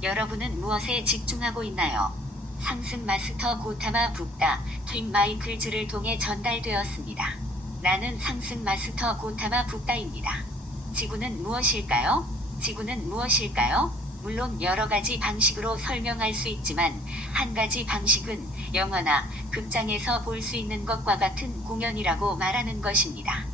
여러분은 무엇에 집중하고 있나요? 상승 마스터 고타마 북다 팀 마이클즈를 통해 전달되었습니다. 나는 상승 마스터 고타마 북다입니다. 지구는 무엇일까요? 지구는 무엇일까요? 물론 여러 가지 방식으로 설명할 수 있지만 한 가지 방식은 영화나 극장에서 볼 수 있는 것과 같은 공연이라고 말하는 것입니다.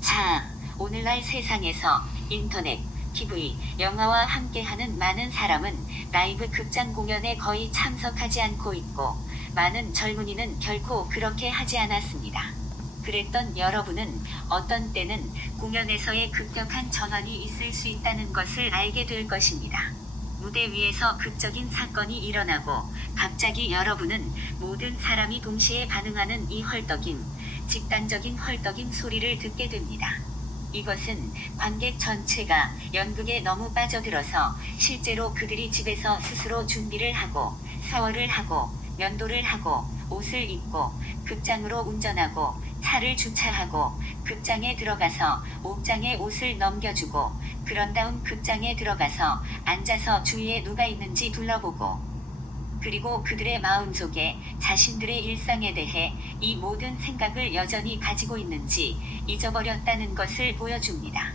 자, 오늘날 세상에서 인터넷, TV, 영화와 함께하는 많은 사람은 라이브 극장 공연에 거의 참석하지 않고 있고 많은 젊은이는 결코 그렇게 하지 않았습니다. 그랬던 여러분은 어떤 때는 공연에서의 급격한 전환이 있을 수 있다는 것을 알게 될 것입니다. 무대 위에서 극적인 사건이 일어나고 갑자기 여러분은 모든 사람이 동시에 반응하는 이 헐떡임, 집단적인 헐떡임 소리를 듣게 됩니다. 이것은 관객 전체가 연극에 너무 빠져들어서 실제로 그들이 집에서 스스로 준비를 하고 샤워를 하고 면도를 하고 옷을 입고 극장으로 운전하고 차를 주차하고 극장에 들어가서 옷장에 옷을 넘겨주고 그런 다음 극장에 들어가서 앉아서 주위에 누가 있는지 둘러보고 그리고 그들의 마음속에 자신들의 일상에 대해 이 모든 생각을 여전히 가지고 있는지 잊어버렸다는 것을 보여줍니다.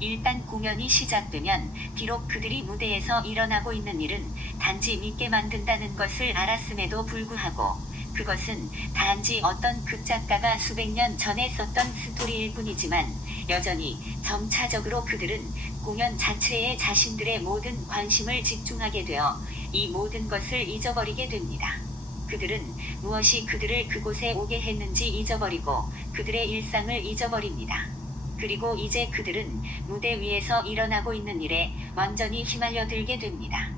일단 공연이 시작되면 비록 그들이 무대에서 일어나고 있는 일은 단지 믿게 만든다는 것을 알았음에도 불구하고 그것은 단지 어떤 극작가가 수백 년 전에 썼던 스토리일 뿐이지만 여전히 점차적으로 그들은 공연 자체에 자신들의 모든 관심을 집중하게 되어 이 모든 것을 잊어버리게 됩니다. 그들은 무엇이 그들을 그곳에 오게 했는지 잊어버리고 그들의 일상을 잊어버립니다. 그리고 이제 그들은 무대 위에서 일어나고 있는 일에 완전히 휘말려들게 됩니다.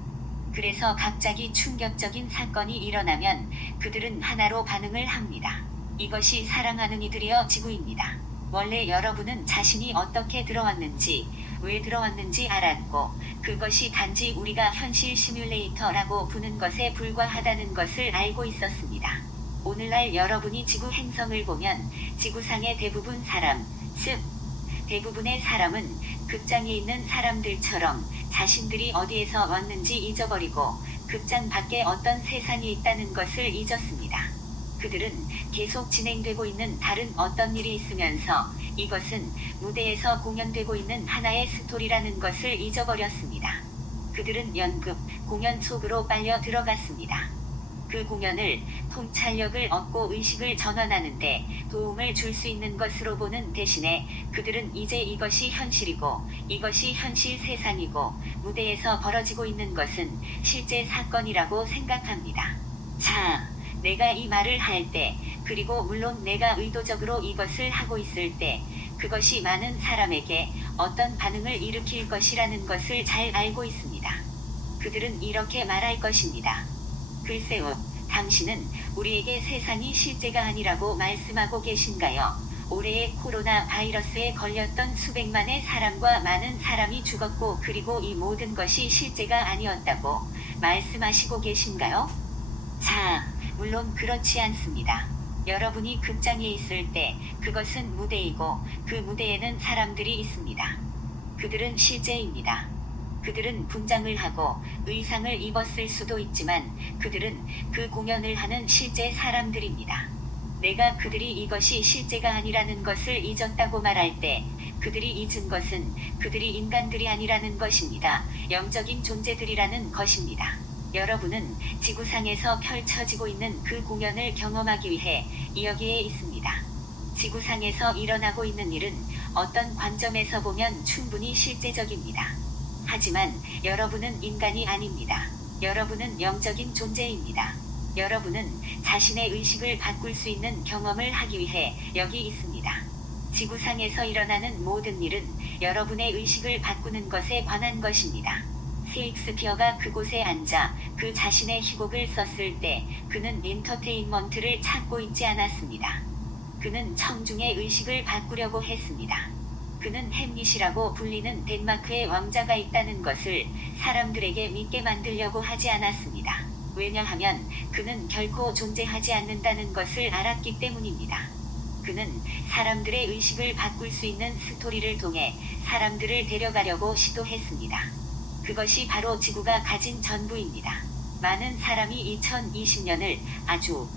그래서 갑자기 충격적인 사건이 일어나면 그들은 하나로 반응을 합니다. 이것이 사랑하는 이들이여 지구입니다. 원래 여러분은 자신이 어떻게 들어왔는지, 왜 들어왔는지 알았고, 그것이 단지 우리가 현실 시뮬레이터라고 부는 것에 불과하다는 것을 알고 있었습니다. 오늘날 여러분이 지구 행성을 보면 지구상의 대부분 사람, 즉, 대부분의 사람은 극장에 있는 사람들처럼 자신들이 어디에서 왔는지 잊어버리고 극장 밖에 어떤 세상이 있다는 것을 잊었습니다. 그들은 계속 진행되고 있는 다른 어떤 일이 있으면서 이것은 무대에서 공연되고 있는 하나의 스토리라는 것을 잊어버렸습니다. 그들은 연극, 공연 속으로 빨려 들어갔습니다. 그 공연을 통찰력을 얻고 의식을 전환하는데 도움을 줄 수 있는 것으로 보는 대신에 그들은 이제 이것이 현실이고 이것이 현실 세상이고 무대에서 벌어지고 있는 것은 실제 사건이라고 생각합니다. 자, 내가 이 말을 할 때, 그리고 물론 내가 의도적으로 이것을 하고 있을 때, 그것이 많은 사람에게 어떤 반응을 일으킬 것이라는 것을 잘 알고 있습니다. 그들은 이렇게 말할 것입니다. 글쎄요, 당신은 우리에게 세상이 실제가 아니라고 말씀하고 계신가요? 올해의 코로나 바이러스에 걸렸던 수백만의 사람과 많은 사람이 죽었고 그리고 이 모든 것이 실제가 아니었다고 말씀하시고 계신가요? 자, 물론 그렇지 않습니다. 여러분이 극장에 있을 때 그것은 무대이고 그 무대에는 사람들이 있습니다. 그들은 실제입니다. 그들은 분장을 하고 의상을 입었을 수도 있지만 그들은 그 공연을 하는 실제 사람들입니다. 내가 그들이 이것이 실제가 아니라는 것을 잊었다고 말할 때 그들이 잊은 것은 그들이 인간들이 아니라는 것입니다. 영적인 존재들이라는 것입니다. 여러분은 지구상에서 펼쳐지고 있는 그 공연을 경험하기 위해 여기에 있습니다. 지구상에서 일어나고 있는 일은 어떤 관점에서 보면 충분히 실제적입니다. 하지만 여러분은 인간이 아닙니다. 여러분은 영적인 존재입니다. 여러분은 자신의 의식을 바꿀 수 있는 경험을 하기 위해 여기 있습니다. 지구상에서 일어나는 모든 일은 여러분의 의식을 바꾸는 것에 관한 것입니다. 셰익스피어가 그곳에 앉아 그 자신의 희곡을 썼을 때 그는 엔터테인먼트를 찾고 있지 않았습니다. 그는 청중의 의식을 바꾸려고 했습니다. 그는 햄릿이라고 불리는 덴마크의 왕자가 있다는 것을 사람들에게 믿게 만들려고 하지 않았습니다. 왜냐하면 그는 결코 존재하지 않는다는 것을 알았기 때문입니다. 그는 사람들의 의식을 바꿀 수 있는 스토리를 통해 사람들을 데려가려고 시도했습니다. 그것이 바로 지구가 가진 전부입니다. 많은 사람이 2020년을 아주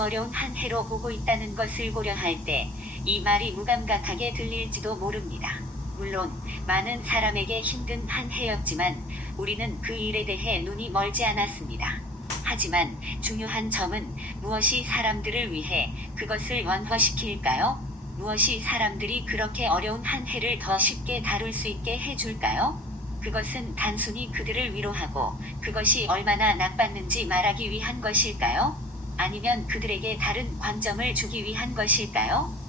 어려운 한 해로 보고 있다는 것을 고려할 때 이 말이 무감각하게 들릴지도 모릅니다. 물론 많은 사람에게 힘든 한 해였지만 우리는 그 일에 대해 눈이 멀지 않았습니다. 하지만 중요한 점은 무엇이 사람들을 위해 그것을 완화시킬까요? 무엇이 사람들이 그렇게 어려운 한 해를 더 쉽게 다룰 수 있게 해줄까요? 그것은 단순히 그들을 위로하고 그것이 얼마나 나빴는지 말하기 위한 것일까요? 아니면 그들에게 다른 관점을 주기 위한 것일까요?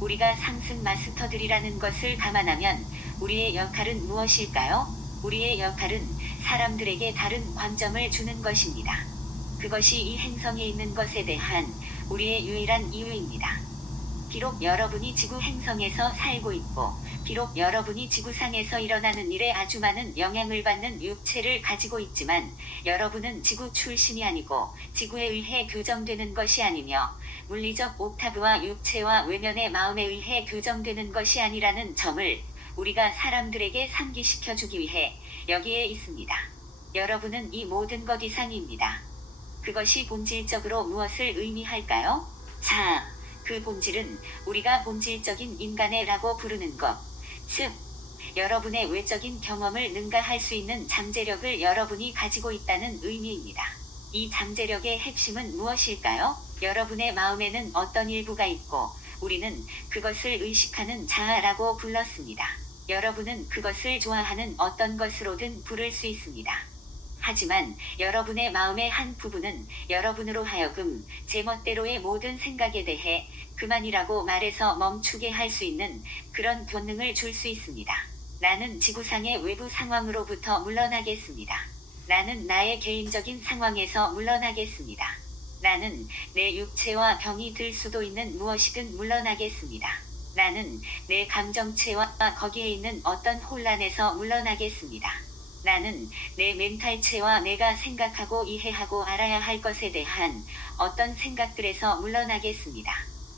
우리가 상승 마스터들이라는 것을 감안하면 우리의 역할은 무엇일까요? 우리의 역할은 사람들에게 다른 관점을 주는 것입니다. 그것이 이 행성에 있는 것에 대한 우리의 유일한 이유입니다. 비록 여러분이 지구 행성에서 살고 있고, 비록 여러분이 지구상에서 일어나는 일에 아주 많은 영향을 받는 육체를 가지고 있지만, 여러분은 지구 출신이 아니고 지구에 의해 교정되는 것이 아니며 물리적 옥타브와 육체와 외면의 마음에 의해 교정되는 것이 아니라는 점을 우리가 사람들에게 상기시켜 주기 위해 여기에 있습니다. 여러분은 이 모든 것 이상입니다. 그것이 본질적으로 무엇을 의미할까요? 자, 그 본질은 우리가 본질적인 인간애라고 부르는 것, 즉 여러분의 외적인 경험을 능가할 수 있는 잠재력을 여러분이 가지고 있다는 의미입니다. 이 잠재력의 핵심은 무엇일까요? 여러분의 마음에는 어떤 일부가 있고 우리는 그것을 의식하는 자아라고 불렀습니다. 여러분은 그것을 좋아하는 어떤 것으로든 부를 수 있습니다. 하지만 여러분의 마음의 한 부분은 여러분으로 하여금 제멋대로의 모든 생각에 대해 그만이라고 말해서 멈추게 할 수 있는 그런 본능을 줄 수 있습니다. 나는 지구상의 외부 상황으로부터 물러나겠습니다. 나는 나의 개인적인 상황에서 물러나겠습니다. 나는 내 육체와 병이 들 수도 있는 무엇이든 물러나겠습니다. 나는 내 감정체와 거기에 있는 어떤 혼란에서 물러나겠습니다. 나는 내 멘탈체와 내가 생각하고 이해하고 알아야 할 것에 대한 어떤 생각들에서 물러나겠습니다.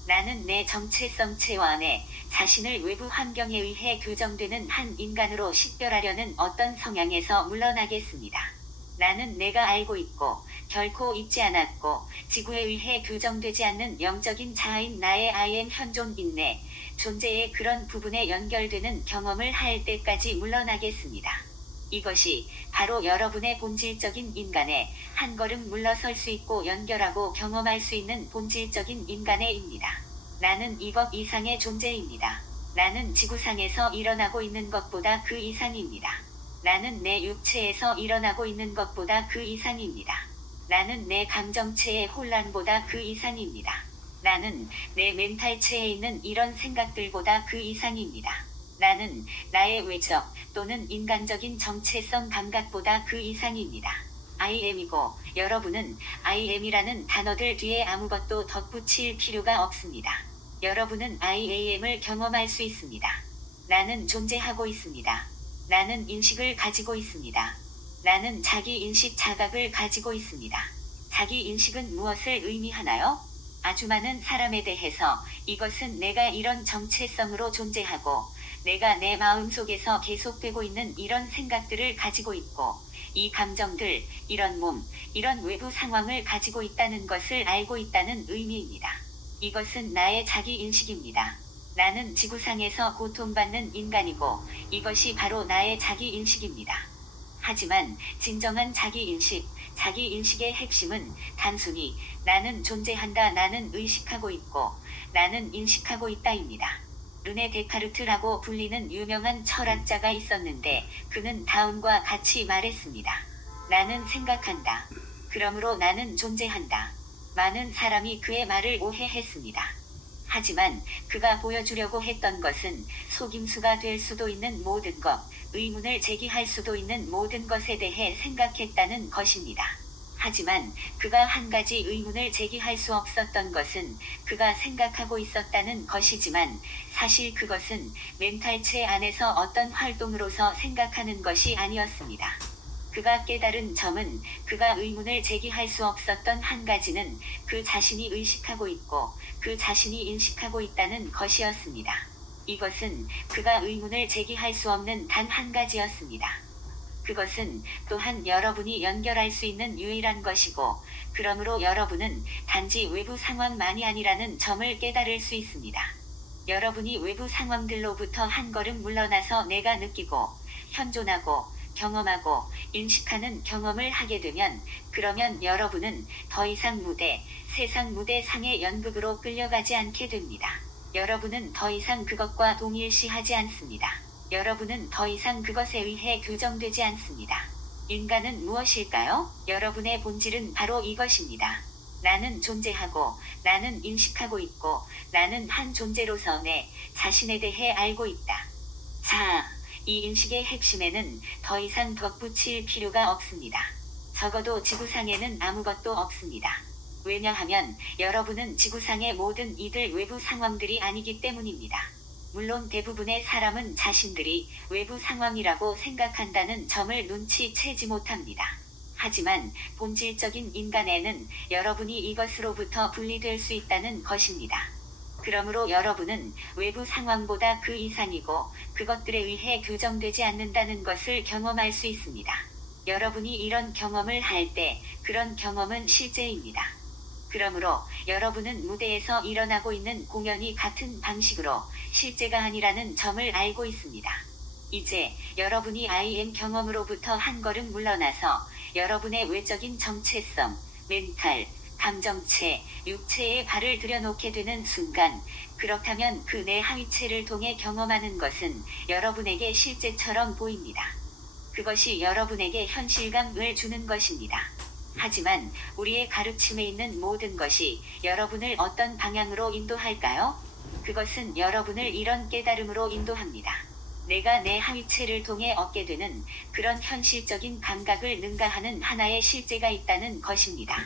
나는 내 정체성체와 내 자신을 외부 환경에 의해 교정되는 한 인간으로 식별하려는 어떤 성향에서 물러나겠습니다. 나는 내가 알고 있고 결코 잊지 않았고 지구에 의해 교정되지 않는 영적인 자아인 나의 I am 현존인 내 존재의 그런 부분에 연결되는 경험을 할 때까지 물러나겠습니다. 이것이 바로 여러분의 본질적인 인간의 한 걸음 물러설 수 있고 연결하고 경험할 수 있는 본질적인 인간의입니다. 나는 이것 이상의 존재입니다. 나는 지구상에서 일어나고 있는 것보다 그 이상입니다. 나는 내 육체에서 일어나고 있는 것보다 그 이상입니다. 나는 내 감정체의 혼란보다 그 이상입니다. 나는 내 멘탈체에 있는 이런 생각들보다 그 이상입니다. 나는 나의 외적 또는 인간적인 정체성 감각보다 그 이상입니다. I am이고 여러분은 I am이라는 단어들 뒤에 아무것도 덧붙일 필요가 없습니다. 여러분은 I am을 경험할 수 있습니다. 나는 존재하고 있습니다. 나는 인식을 가지고 있습니다. 나는 자기 인식 자각을 가지고 있습니다. 자기 인식은 무엇을 의미하나요? 아주 많은 사람에 대해서 이것은 내가 이런 정체성으로 존재하고 내가 내 마음속에서 계속되고 있는 이런 생각들을 가지고 있고 이 감정들, 이런 몸, 이런 외부 상황을 가지고 있다는 것을 알고 있다는 의미입니다. 이것은 나의 자기인식입니다. 나는 지구상에서 고통받는 인간이고 이것이 바로 나의 자기인식입니다. 하지만 진정한 자기인식의 핵심은 단순히 나는 존재한다, 나는 의식하고 있고 나는 인식하고 있다입니다. 르네 데카르트라고 불리는 유명한 철학자가 있었는데 그는 다음과 같이 말했습니다. 나는 생각한다. 그러므로 나는 존재한다. 많은 사람이 그의 말을 오해했습니다. 하지만 그가 보여주려고 했던 것은 속임수가 될 수도 있는 모든 것, 의문을 제기할 수도 있는 모든 것에 대해 생각했다는 것입니다. 하지만 그가 한 가지 의문을 제기할 수 없었던 것은 그가 생각하고 있었다는 것이지만 사실 그것은 멘탈체 안에서 어떤 활동으로서 생각하는 것이 아니었습니다. 그가 깨달은 점은 그가 의문을 제기할 수 없었던 한 가지는 그 자신이 의식하고 있고 그 자신이 인식하고 있다는 것이었습니다. 이것은 그가 의문을 제기할 수 없는 단 한 가지였습니다. 그것은 또한 여러분이 연결할 수 있는 유일한 것이고, 그러므로 여러분은 단지 외부 상황만이 아니라는 점을 깨달을 수 있습니다. 여러분이 외부 상황들로부터 한 걸음 물러나서 내가 느끼고, 현존하고, 경험하고, 인식하는 경험을 하게 되면, 그러면 여러분은 더 이상 세상 무대 상의 연극으로 끌려가지 않게 됩니다. 여러분은 더 이상 그것과 동일시하지 않습니다. 여러분은 더 이상 그것에 의해 규정되지 않습니다. 인간은 무엇일까요? 여러분의 본질은 바로 이것입니다. 나는 존재하고, 나는 인식하고 있고, 나는 한 존재로서 내 자신에 대해 알고 있다. 자, 이 인식의 핵심에는 더 이상 덧붙일 필요가 없습니다. 적어도 지구상에는 아무것도 없습니다. 왜냐하면 여러분은 지구상의 모든 이들 외부 상황들이 아니기 때문입니다. 물론 대부분의 사람은 자신들이 외부 상황이라고 생각한다는 점을 눈치채지 못합니다. 하지만 본질적인 인간에는 여러분이 이것으로부터 분리될 수 있다는 것입니다. 그러므로 여러분은 외부 상황보다 그 이상이고 그것들에 의해 규정되지 않는다는 것을 경험할 수 있습니다. 여러분이 이런 경험을 할 때 그런 경험은 실제입니다. 그러므로 여러분은 무대에서 일어나고 있는 공연이 같은 방식으로 실제가 아니라는 점을 알고 있습니다. 이제 여러분이 I am 경험으로부터 한 걸음 물러나서 여러분의 외적인 정체성, 멘탈, 감정체, 육체에 발을 들여놓게 되는 순간, 그렇다면 그 내 하위체를 통해 경험하는 것은 여러분에게 실제처럼 보입니다. 그것이 여러분에게 현실감을 주는 것입니다. 하지만 우리의 가르침에 있는 모든 것이 여러분을 어떤 방향으로 인도할까요? 그것은 여러분을 이런 깨달음으로 인도합니다. 내가 내 하위체를 통해 얻게 되는 그런 현실적인 감각을 능가하는 하나의 실제가 있다는 것입니다.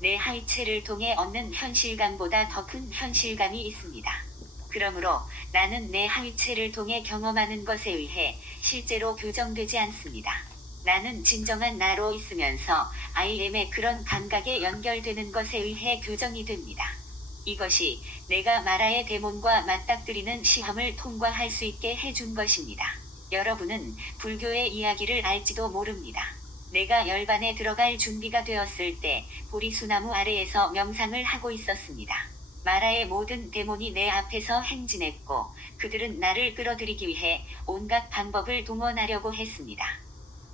내 하위체를 통해 얻는 현실감보다 더 큰 현실감이 있습니다. 그러므로 나는 내 하위체를 통해 경험하는 것에 의해 실제로 규정되지 않습니다. 나는 진정한 나로 있으면서 I am의 그런 감각에 연결되는 것에 의해 규정이 됩니다. 이것이 내가 마라의 데몬과 맞닥뜨리는 시험을 통과할 수 있게 해준 것입니다. 여러분은 불교의 이야기를 알지도 모릅니다. 내가 열반에 들어갈 준비가 되었을 때 보리수나무 아래에서 명상을 하고 있었습니다. 마라의 모든 데몬이 내 앞에서 행진했고 그들은 나를 끌어들이기 위해 온갖 방법을 동원하려고 했습니다.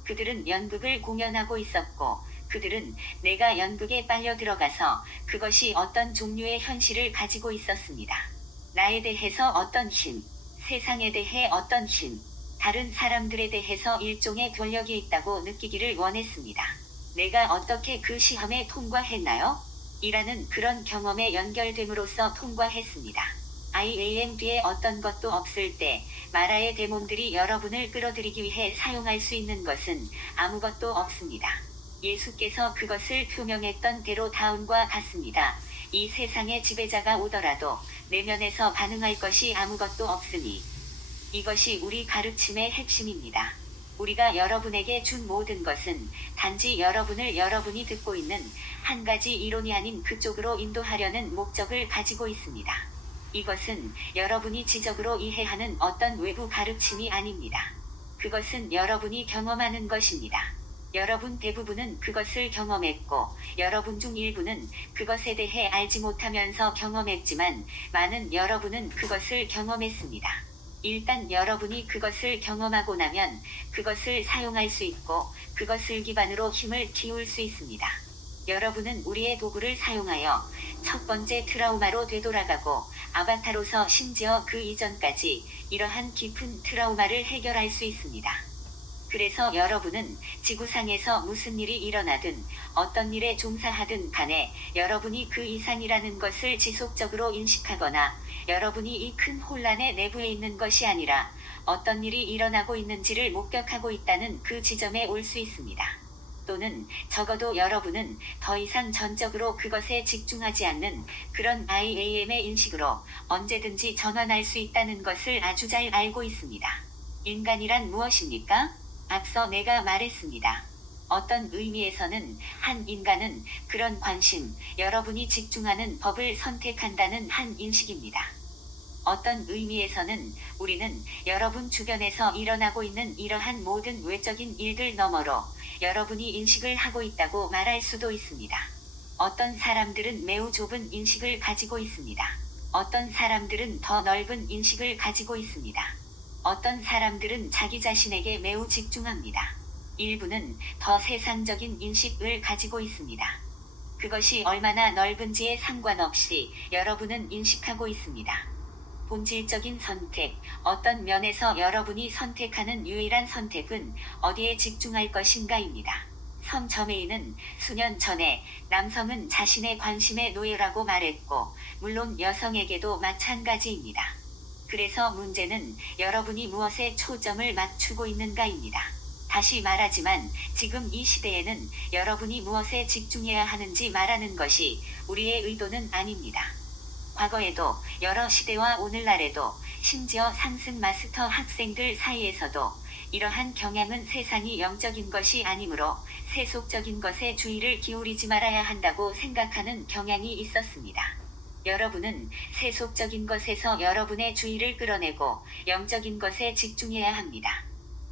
그들은 연극을 공연하고 있었고 그들은 내가 연극에 빨려 들어가서 그것이 어떤 종류의 현실을 가지고 있었습니다. 나에 대해서 어떤 힘, 세상에 대해 어떤 힘, 다른 사람들에 대해서 일종의 권력이 있다고 느끼기를 원했습니다. 내가 어떻게 그 시험에 통과했나요? 이라는 그런 경험에 연결됨으로써 통과했습니다. I am 뒤에 어떤 것도 없을 때 마라의 데몬들이 여러분을 끌어들이기 위해 사용할 수 있는 것은 아무것도 없습니다. 예수께서 그것을 표명했던 대로 다음과 같습니다. 이 세상의 지배자가 오더라도 내면에서 반응할 것이 아무것도 없으니. 이것이 우리 가르침의 핵심입니다. 우리가 여러분에게 준 모든 것은 단지 여러분을 여러분이 듣고 있는 한 가지 이론이 아닌 그쪽으로 인도하려는 목적을 가지고 있습니다. 이것은 여러분이 지적으로 이해하는 어떤 외부 가르침이 아닙니다. 그것은 여러분이 경험하는 것입니다. 여러분 대부분은 그것을 경험했고 여러분 중 일부는 그것에 대해 알지 못하면서 경험했지만 많은 여러분은 그것을 경험했습니다. 일단 여러분이 그것을 경험하고 나면 그것을 사용할 수 있고 그것을 기반으로 힘을 키울 수 있습니다. 여러분은 우리의 도구를 사용하여 첫 번째 트라우마로 되돌아가고 아바타로서 심지어 그 이전까지 이러한 깊은 트라우마를 해결할 수 있습니다. 그래서 여러분은 지구상에서 무슨 일이 일어나든 어떤 일에 종사하든 간에 여러분이 그 이상이라는 것을 지속적으로 인식하거나 여러분이 이 큰 혼란의 내부에 있는 것이 아니라 어떤 일이 일어나고 있는지를 목격하고 있다는 그 지점에 올 수 있습니다. 또는 적어도 여러분은 더 이상 전적으로 그것에 집중하지 않는 그런 I am의 인식으로 언제든지 전환할 수 있다는 것을 아주 잘 알고 있습니다. 인간이란 무엇입니까? 앞서 내가 말했습니다. 어떤 의미에서는 한 인간은 그런 관심, 여러분이 집중하는 법을 선택한다는 한 인식입니다. 어떤 의미에서는 우리는 여러분 주변에서 일어나고 있는 이러한 모든 외적인 일들 너머로 여러분이 인식을 하고 있다고 말할 수도 있습니다. 어떤 사람들은 매우 좁은 인식을 가지고 있습니다. 어떤 사람들은 더 넓은 인식을 가지고 있습니다. 어떤 사람들은 자기 자신에게 매우 집중합니다. 일부는 더 세상적인 인식을 가지고 있습니다. 그것이 얼마나 넓은지에 상관없이 여러분은 인식하고 있습니다. 본질적인 선택, 어떤 면에서 여러분이 선택하는 유일한 선택은 어디에 집중할 것인가입니다. 성저메인은 수년 전에 남성은 자신의 관심의 노예라고 말했고, 물론 여성에게도 마찬가지입니다. 그래서 문제는 여러분이 무엇에 초점을 맞추고 있는가입니다. 다시 말하지만 지금 이 시대에는 여러분이 무엇에 집중해야 하는지 말하는 것이 우리의 의도는 아닙니다. 과거에도 여러 시대와 오늘날에도 심지어 상승 마스터 학생들 사이에서도 이러한 경향은 세상이 영적인 것이 아니므로 세속적인 것에 주의를 기울이지 말아야 한다고 생각하는 경향이 있었습니다. 여러분은 세속적인 것에서 여러분의 주의를 끌어내고 영적인 것에 집중해야 합니다.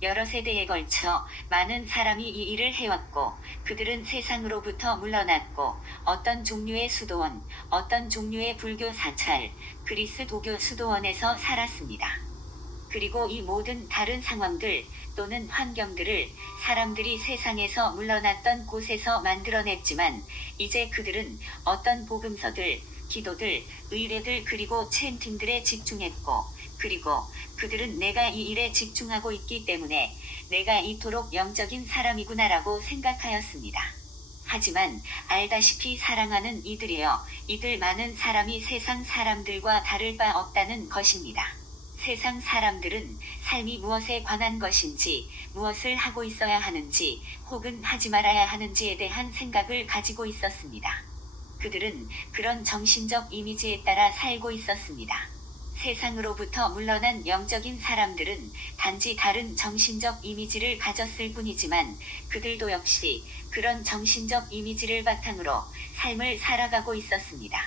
여러 세대에 걸쳐 많은 사람이 이 일을 해왔고 그들은 세상으로부터 물러났고 어떤 종류의 수도원, 어떤 종류의 불교 사찰, 그리스도교 수도원에서 살았습니다. 그리고 이 모든 다른 상황들 또는 환경들을 사람들이 세상에서 물러났던 곳에서 만들어냈지만 이제 그들은 어떤 복음서들, 기도들, 의례들 그리고 챈팅들에 집중했고 그리고 그들은 내가 이 일에 집중하고 있기 때문에 내가 이토록 영적인 사람이구나라고 생각하였습니다. 하지만 알다시피 사랑하는 이들이여 이들 많은 사람이 세상 사람들과 다를 바 없다는 것입니다. 세상 사람들은 삶이 무엇에 관한 것인지, 무엇을 하고 있어야 하는지, 혹은 하지 말아야 하는지에 대한 생각을 가지고 있었습니다. 그들은 그런 정신적 이미지에 따라 살고 있었습니다. 세상으로부터 물러난 영적인 사람들은 단지 다른 정신적 이미지를 가졌을 뿐이지만 그들도 역시 그런 정신적 이미지를 바탕으로 삶을 살아가고 있었습니다.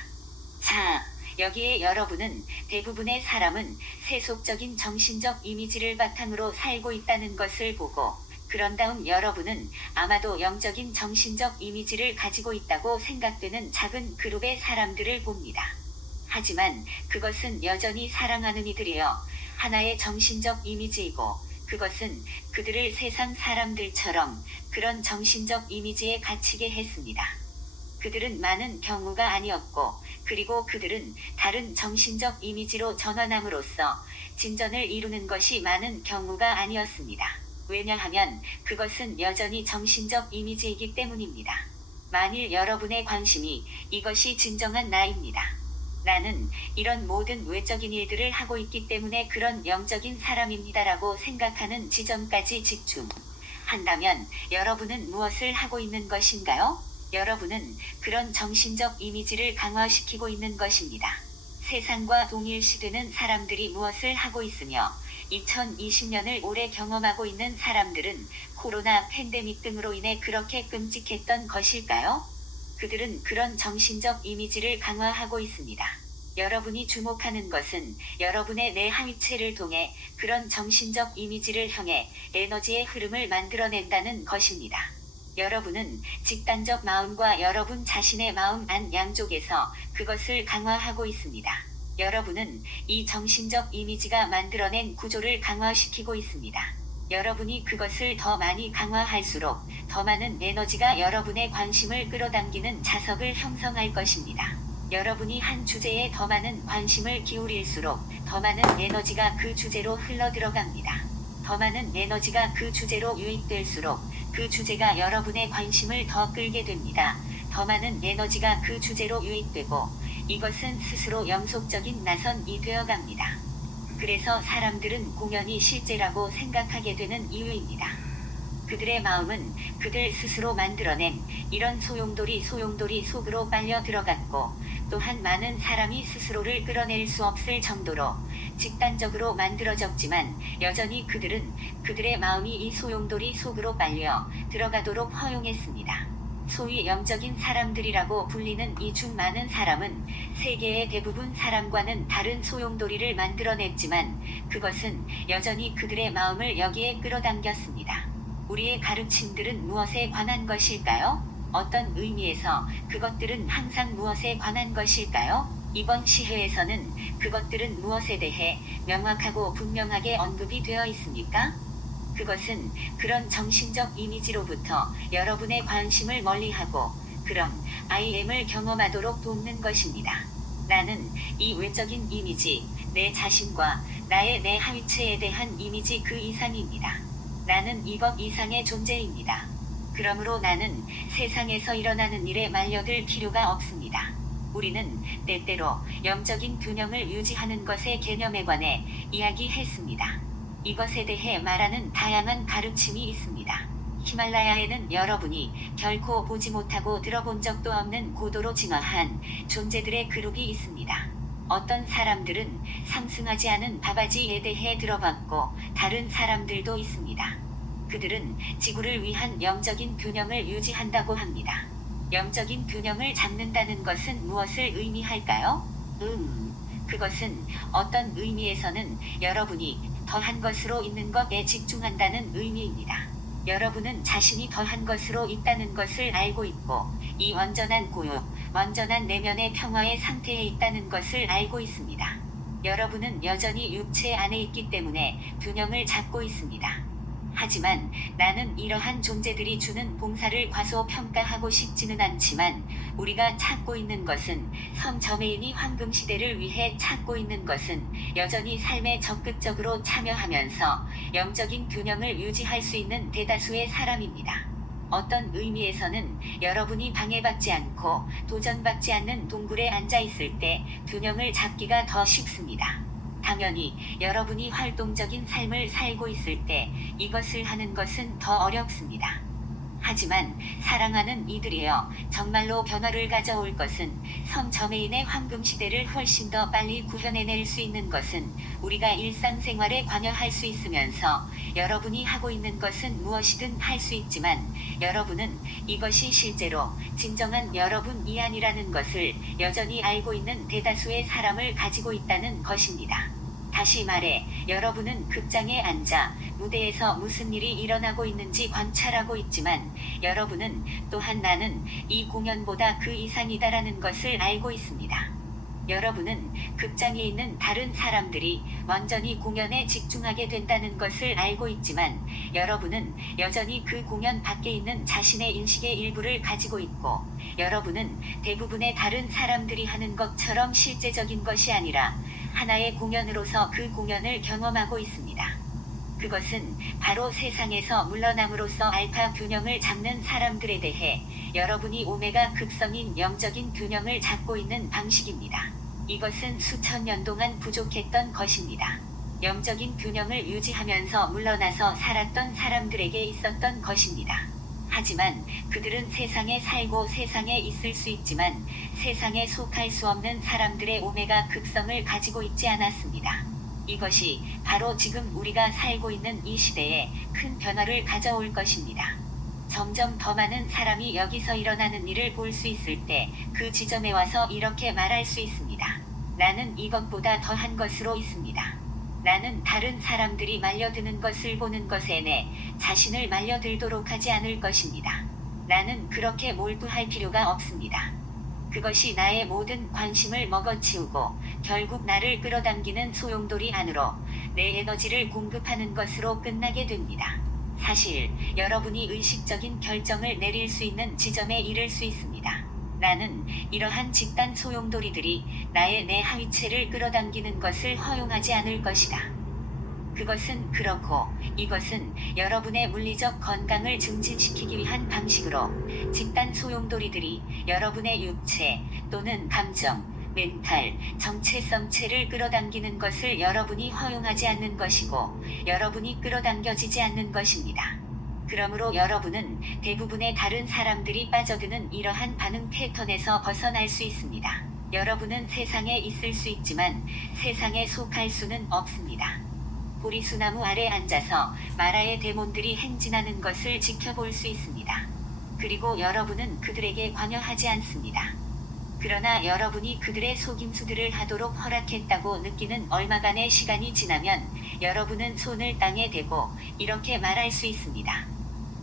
자, 여기에 여러분은 대부분의 사람은 세속적인 정신적 이미지를 바탕으로 살고 있다는 것을 보고 그런 다음 여러분은 아마도 영적인 정신적 이미지를 가지고 있다고 생각되는 작은 그룹의 사람들을 봅니다. 하지만 그것은 여전히 사랑하는 이들이여 하나의 정신적 이미지이고 그것은 그들을 세상 사람들처럼 그런 정신적 이미지에 갇히게 했습니다. 그들은 많은 경우가 아니었고 그리고 그들은 다른 정신적 이미지로 전환함으로써 진전을 이루는 것이 많은 경우가 아니었습니다. 왜냐하면 그것은 여전히 정신적 이미지이기 때문입니다. 만일 여러분의 관심이 이것이 진정한 나입니다. 나는 이런 모든 외적인 일들을 하고 있기 때문에 그런 영적인 사람입니다라고 생각하는 지점까지 집중한다면 여러분은 무엇을 하고 있는 것인가요? 여러분은 그런 정신적 이미지를 강화시키고 있는 것입니다. 세상과 동일시되는 사람들이 무엇을 하고 있으며 2020년을 오래 경험하고 있는 사람들은 코로나 팬데믹 등으로 인해 그렇게 끔찍했던 것일까요? 그들은 그런 정신적 이미지를 강화하고 있습니다. 여러분이 주목하는 것은 여러분의 내 하위체를 통해 그런 정신적 이미지를 향해 에너지의 흐름을 만들어낸다는 것입니다. 여러분은 집단적 마음과 여러분 자신의 마음 안 양쪽에서 그것을 강화하고 있습니다. 여러분은 이 정신적 이미지가 만들어낸 구조를 강화시키고 있습니다. 여러분이 그것을 더 많이 강화할수록 더 많은 에너지가 여러분의 관심을 끌어당기는 자석을 형성할 것입니다. 여러분이 한 주제에 더 많은 관심을 기울일수록 더 많은 에너지가 그 주제로 흘러들어갑니다. 더 많은 에너지가 그 주제로 유입될수록 그 주제가 여러분의 관심을 더 끌게 됩니다. 더 많은 에너지가 그 주제로 유입되고 이것은 스스로 영속적인 나선이 되어갑니다. 그래서 사람들은 공연이 실제라고 생각하게 되는 이유입니다. 그들의 마음은 그들 스스로 만들어낸 이런 소용돌이 속으로 빨려 들어갔고 또한 많은 사람이 스스로를 끌어낼 수 없을 정도로 집단적으로 만들어졌지만 여전히 그들은 그들의 마음이 이 소용돌이 속으로 빨려 들어가도록 허용했습니다. 소위 영적인 사람들이라고 불리는 이 중 많은 사람은 세계의 대부분 사람과는 다른 소용돌이를 만들어냈지만 그것은 여전히 그들의 마음을 여기에 끌어당겼습니다. 우리의 가르침들은 무엇에 관한 것일까요? 어떤 의미에서 그것들은 항상 무엇에 관한 것일까요? 이번 시회에서는 그것들은 무엇에 대해 명확하고 분명하게 언급이 되어 있습니까? 그것은 그런 정신적 이미지로부터 여러분의 관심을 멀리하고 그럼 IM을 경험하도록 돕는 것입니다. 나는 이 외적인 이미지, 내 자신과 나의 내 하위체에 대한 이미지 그 이상입니다. 나는 이것 이상의 존재입니다. 그러므로 나는 세상에서 일어나는 일에 말려들 필요가 없습니다. 우리는 때때로 영적인 균형을 유지하는 것의 개념에 관해 이야기했습니다. 이것에 대해 말하는 다양한 가르침이 있습니다. 히말라야에는 여러분이 결코 보지 못하고 들어본 적도 없는 고도로 진화한 존재들의 그룹이 있습니다. 어떤 사람들은 상승하지 않은 바바지에 대해 들어봤고 다른 사람들도 있습니다. 그들은 지구를 위한 영적인 균형을 유지한다고 합니다. 영적인 균형을 잡는다는 것은 무엇을 의미할까요? 그것은 어떤 의미에서는 여러분이 더한 것으로 있는 것에 집중한다는 의미입니다. 여러분은 자신이 더한 것으로 있다는 것을 알고 있고 이 완전한 고요, 완전한 내면의 평화의 상태에 있다는 것을 알고 있습니다. 여러분은 여전히 육체 안에 있기 때문에 균형을 잡고 있습니다. 하지만 나는 이러한 존재들이 주는 봉사를 과소평가하고 싶지는 않지만 우리가 찾고 있는 것은 성저메인이 황금시대를 위해 찾고 있는 것은 여전히 삶에 적극적으로 참여하면서 영적인 균형을 유지할 수 있는 대다수의 사람입니다. 어떤 의미에서는 여러분이 방해받지 않고 도전받지 않는 동굴에 앉아 있을 때 균형을 잡기가 더 쉽습니다. 당연히 여러분이 활동적인 삶을 살고 있을 때 이것을 하는 것은 더 어렵습니다. 하지만 사랑하는 이들이여, 정말로 변화를 가져올 것은 성저메인의 황금시대를 훨씬 더 빨리 구현해낼 수 있는 것은 우리가 일상생활에 관여할 수 있으면서 여러분이 하고 있는 것은 무엇이든 할 수 있지만 여러분은 이것이 실제로 진정한 여러분이 아니라는 것을 여전히 알고 있는 대다수의 사람을 가지고 있다는 것입니다. 다시 말해 여러분은 극장에 앉아 무대에서 무슨 일이 일어나고 있는지 관찰하고 있지만 여러분은 또한 나는 이 공연보다 그 이상이다라는 것을 알고 있습니다. 여러분은 극장에 있는 다른 사람들이 완전히 공연에 집중하게 된다는 것을 알고 있지만 여러분은 여전히 그 공연 밖에 있는 자신의 인식의 일부를 가지고 있고 여러분은 대부분의 다른 사람들이 하는 것처럼 실제적인 것이 아니라 하나의 공연으로서 그 공연을 경험하고 있습니다. 그것은 바로 세상에서 물러남으로써 알파 균형을 잡는 사람들에 대해 여러분이 오메가 극성인 영적인 균형을 잡고 있는 방식입니다. 이것은 수천 년 동안 부족했던 것입니다. 영적인 균형을 유지하면서 물러나서 살았던 사람들에게 있었던 것입니다. 하지만 그들은 세상에 살고 세상에 있을 수 있지만 세상에 속할 수 없는 사람들의 오메가 극성을 가지고 있지 않았습니다. 이것이 바로 지금 우리가 살고 있는 이 시대에 큰 변화를 가져올 것입니다. 점점 더 많은 사람이 여기서 일어나는 일을 볼 수 있을 때 그 지점에 와서 이렇게 말할 수 있습니다. 나는 이것보다 더한 것으로 있습니다. 나는 다른 사람들이 말려드는 것을 보는 것에 내 자신을 말려들도록 하지 않을 것입니다. 나는 그렇게 몰두할 필요가 없습니다. 그것이 나의 모든 관심을 먹어치우고 결국 나를 끌어당기는 소용돌이 안으로 내 에너지를 공급하는 것으로 끝나게 됩니다. 사실 여러분이 의식적인 결정을 내릴 수 있는 지점에 이를 수 있습니다. 나는 이러한 집단 소용돌이들이 나의 내 하위체를 끌어당기는 것을 허용하지 않을 것이다. 그것은 그렇고 이것은 여러분의 물리적 건강을 증진시키기 위한 방식으로 집단 소용돌이들이 여러분의 육체 또는 감정, 멘탈, 정체성체를 끌어당기는 것을 여러분이 허용하지 않는 것이고 여러분이 끌어당겨지지 않는 것입니다. 그러므로 여러분은 대부분의 다른 사람들이 빠져드는 이러한 반응 패턴에서 벗어날 수 있습니다. 여러분은 세상에 있을 수 있지만 세상에 속할 수는 없습니다. 보리수나무 아래 앉아서 마라의 데몬들이 행진하는 것을 지켜볼 수 있습니다. 그리고 여러분은 그들에게 관여하지 않습니다. 그러나 여러분이 그들의 속임수들을 하도록 허락했다고 느끼는 얼마간의 시간이 지나면 여러분은 손을 땅에 대고 이렇게 말할 수 있습니다.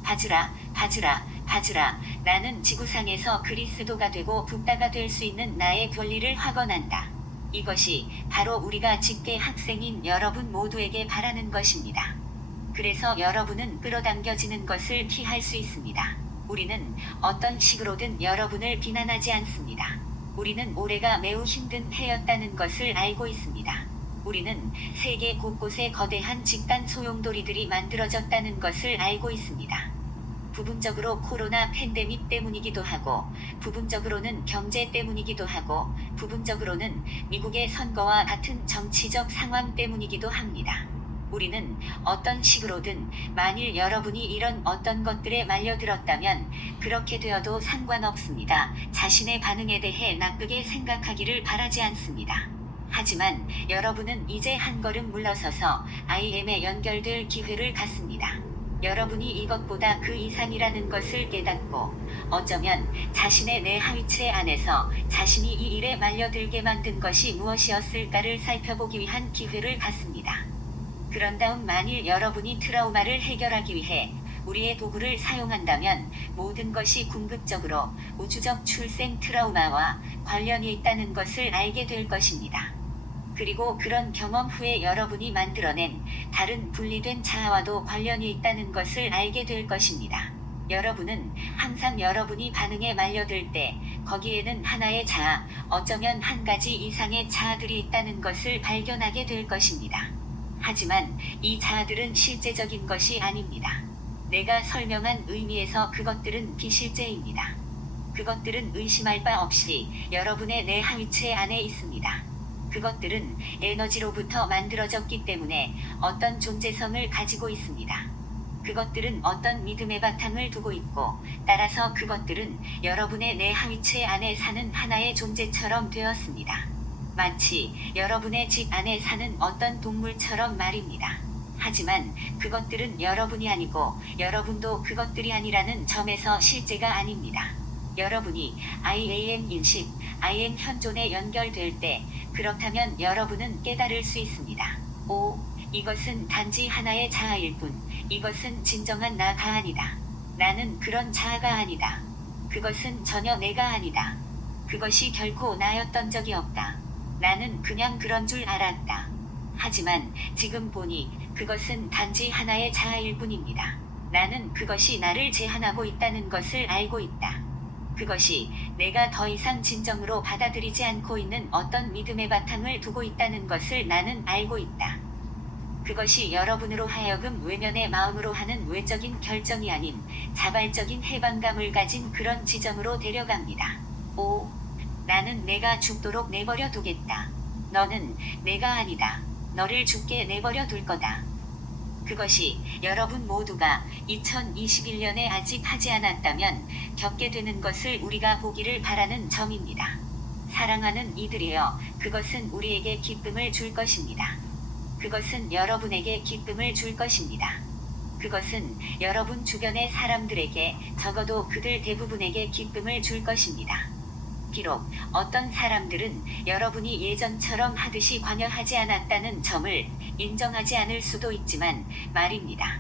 봐주라, 봐주라, 봐주라. 나는 지구상에서 그리스도가 되고 북다가 될 수 있는 나의 권리를 확언한다. 이것이 바로 우리가 직계 학생인 여러분 모두에게 바라는 것입니다. 그래서 여러분은 끌어당겨지는 것을 피할 수 있습니다. 우리는 어떤 식으로든 여러분을 비난하지 않습니다. 우리는 올해가 매우 힘든 해였다는 것을 알고 있습니다. 우리는 세계 곳곳에 거대한 집단 소용돌이들이 만들어졌다는 것을 알고 있습니다. 부분적으로 코로나 팬데믹 때문이기도 하고, 부분적으로는 경제 때문이기도 하고, 부분적으로는 미국의 선거와 같은 정치적 상황 때문이기도 합니다. 우리는 어떤 식으로든 만일 여러분이 이런 어떤 것들에 말려들었다면 그렇게 되어도 상관없습니다. 자신의 반응에 대해 나쁘게 생각하기를 바라지 않습니다. 하지만 여러분은 이제 한 걸음 물러서서 IM에 연결될 기회를 갖습니다. 여러분이 이것보다 그 이상이라는 것을 깨닫고 어쩌면 자신의 내 하위체 안에서 자신이 이 일에 말려들게 만든 것이 무엇이었을까를 살펴보기 위한 기회를 갖습니다. 그런 다음 만일 여러분이 트라우마를 해결하기 위해 우리의 도구를 사용한다면 모든 것이 궁극적으로 우주적 출생 트라우마와 관련이 있다는 것을 알게 될 것입니다. 그리고 그런 경험 후에 여러분이 만들어낸 다른 분리된 자아와도 관련이 있다는 것을 알게 될 것입니다. 여러분은 항상 여러분이 반응에 말려들 때 거기에는 하나의 자아, 어쩌면 한 가지 이상의 자아들이 있다는 것을 발견하게 될 것입니다. 하지만 이 자아들은 실제적인 것이 아닙니다. 내가 설명한 의미에서 그것들은 비실제입니다. 그것들은 의심할 바 없이 여러분의 내 하위체 안에 있습니다. 그것들은 에너지로부터 만들어졌기 때문에 어떤 존재성을 가지고 있습니다. 그것들은 어떤 믿음의 바탕을 두고 있고, 따라서 그것들은 여러분의 내 하위체 안에 사는 하나의 존재처럼 되었습니다. 마치 여러분의 집 안에 사는 어떤 동물처럼 말입니다. 하지만 그것들은 여러분이 아니고 여러분도 그것들이 아니라는 점에서 실제가 아닙니다. 여러분이 IAM 인식, IAM 현존에 연결될 때 그렇다면 여러분은 깨달을 수 있습니다. 오, 이것은 단지 하나의 자아일 뿐, 이것은 진정한 나가 아니다. 나는 그런 자아가 아니다. 그것은 전혀 내가 아니다. 그것이 결코 나였던 적이 없다. 나는 그냥 그런 줄 알았다. 하지만 지금 보니 그것은 단지 하나의 자아일 뿐입니다. 나는 그것이 나를 제한하고 있다는 것을 알고 있다. 그것이 내가 더 이상 진정으로 받아들이지 않고 있는 어떤 믿음의 바탕을 두고 있다는 것을 나는 알고 있다. 그것이 여러분으로 하여금 외면의 마음으로 하는 외적인 결정이 아닌 자발적인 해방감을 가진 그런 지점으로 데려갑니다. 오, 나는 내가 죽도록 내버려 두겠다. 너는 내가 아니다. 너를 죽게 내버려 둘 거다. 그것이 여러분 모두가 2021년에 아직 하지 않았다면 겪게 되는 것을 우리가 보기를 바라는 점입니다. 사랑하는 이들이여, 그것은 우리에게 기쁨을 줄 것입니다. 그것은 여러분에게 기쁨을 줄 것입니다. 그것은 여러분 주변의 사람들에게, 적어도 그들 대부분에게 기쁨을 줄 것입니다. 비록 어떤 사람들은 여러분이 예전처럼 하듯이 관여하지 않았다는 점을 인정하지 않을 수도 있지만 말입니다.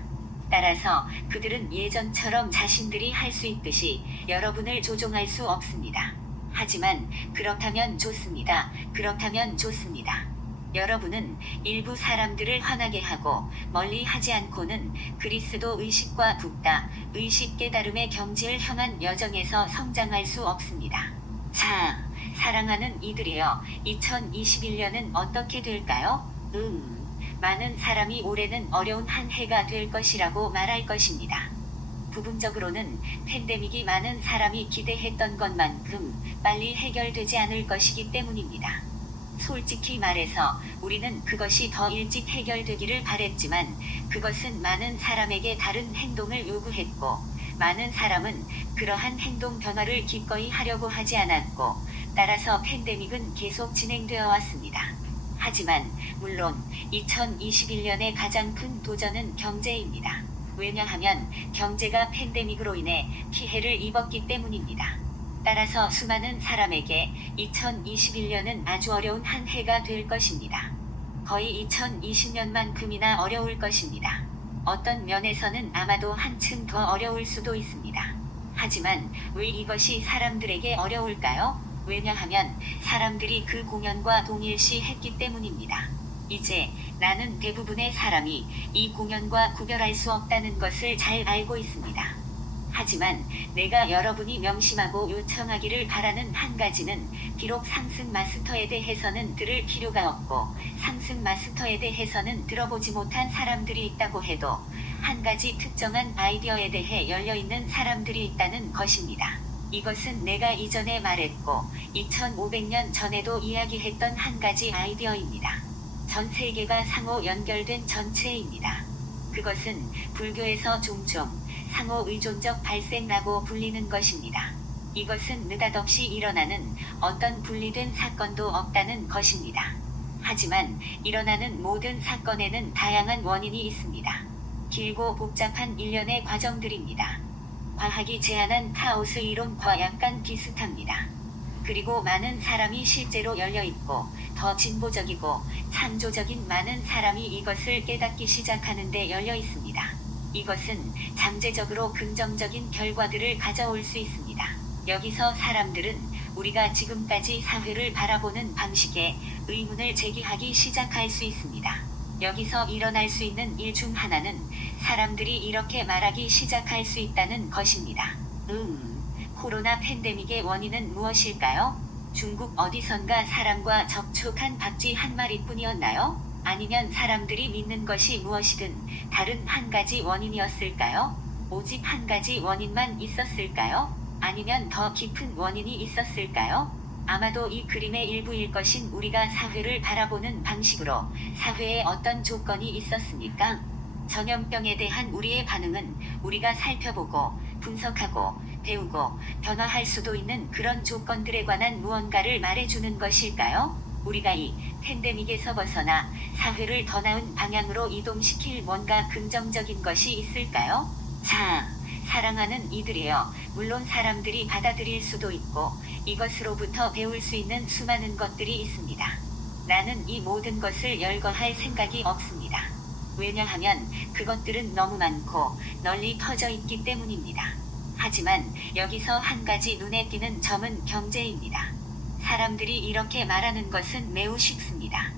따라서 그들은 예전처럼 자신들이 할 수 있듯이 여러분을 조종할 수 없습니다. 하지만 그렇다면 좋습니다. 그렇다면 좋습니다. 여러분은 일부 사람들을 화나게 하고 멀리 하지 않고는 그리스도 의식과 북다, 의식 깨달음의 경지를 향한 여정에서 성장할 수 없습니다. 자, 사랑하는 이들이여, 2021년은 어떻게 될까요? 많은 사람이 올해는 어려운 한 해가 될 것이라고 말할 것입니다. 부분적으로는 팬데믹이 많은 사람이 기대했던 것만큼 빨리 해결되지 않을 것이기 때문입니다. 솔직히 말해서 우리는 그것이 더 일찍 해결되기를 바랬지만 그것은 많은 사람에게 다른 행동을 요구했고, 많은 사람은 그러한 행동 변화를 기꺼이 하려고 하지 않았고, 따라서 팬데믹은 계속 진행되어 왔습니다. 하지만 물론 2021년의 가장 큰 도전은 경제입니다. 왜냐하면 경제가 팬데믹으로 인해 피해를 입었기 때문입니다. 따라서 수많은 사람에게 2021년은 아주 어려운 한 해가 될 것입니다. 거의 2020년만큼이나 어려울 것입니다. 어떤 면에서는 아마도 한층 더 어려울 수도 있습니다. 하지만 왜 이것이 사람들에게 어려울까요? 왜냐하면 사람들이 그 공연과 동일시 했기 때문입니다. 이제 나는 대부분의 사람이 이 공연과 구별할 수 없다는 것을 잘 알고 있습니다. 하지만 내가 여러분이 명심하고 요청하기를 바라는 한 가지는 비록 상승 마스터에 대해서는 들을 필요가 없고 상승 마스터에 대해서는 들어보지 못한 사람들이 있다고 해도 한 가지 특정한 아이디어에 대해 열려있는 사람들이 있다는 것입니다. 이것은 내가 이전에 말했고 2500년 전에도 이야기했던 한 가지 아이디어입니다. 전 세계가 상호 연결된 전체입니다. 그것은 불교에서 종종 상호 의존적 발생라고 불리는 것입니다. 이것은 느닷없이 일어나는 어떤 분리된 사건도 없다는 것입니다. 하지만 일어나는 모든 사건에는 다양한 원인이 있습니다. 길고 복잡한 일련의 과정들입니다. 과학이 제안한 카오스 이론과 약간 비슷합니다. 그리고 많은 사람이 실제로 열려있고 더 진보적이고 창조적인 많은 사람이 이것을 깨닫기 시작하는데 열려있습니다. 이것은 잠재적으로 긍정적인 결과들을 가져올 수 있습니다. 여기서 사람들은 우리가 지금까지 사회를 바라보는 방식에 의문을 제기하기 시작할 수 있습니다. 여기서 일어날 수 있는 일 중 하나는 사람들이 이렇게 말하기 시작할 수 있다는 것입니다. 코로나 팬데믹의 원인은 무엇일까요? 중국 어디선가 사람과 접촉한 박쥐 한 마리뿐이었나요? 아니면 사람들이 믿는 것이 무엇이든 다른 한 가지 원인이었을까요? 오직 한 가지 원인만 있었을까요? 아니면 더 깊은 원인이 있었을까요? 아마도 이 그림의 일부일 것인 우리가 사회를 바라보는 방식으로 사회에 어떤 조건이 있었습니까? 전염병에 대한 우리의 반응은 우리가 살펴보고 분석하고 배우고 변화할 수도 있는 그런 조건들에 관한 무언가를 말해주는 것일까요? 우리가 이 팬데믹에서 벗어나 사회를 더 나은 방향으로 이동시킬 뭔가 긍정적인 것이 있을까요? 자, 사랑하는 이들이여, 물론 사람들이 받아들일 수도 있고 이것으로부터 배울 수 있는 수많은 것들이 있습니다. 나는 이 모든 것을 열거할 생각이 없습니다. 왜냐하면 그것들은 너무 많고 널리 퍼져 있기 때문입니다. 하지만 여기서 한 가지 눈에 띄는 점은 경제입니다. 사람들이 이렇게 말하는 것은 매우 쉽습니다.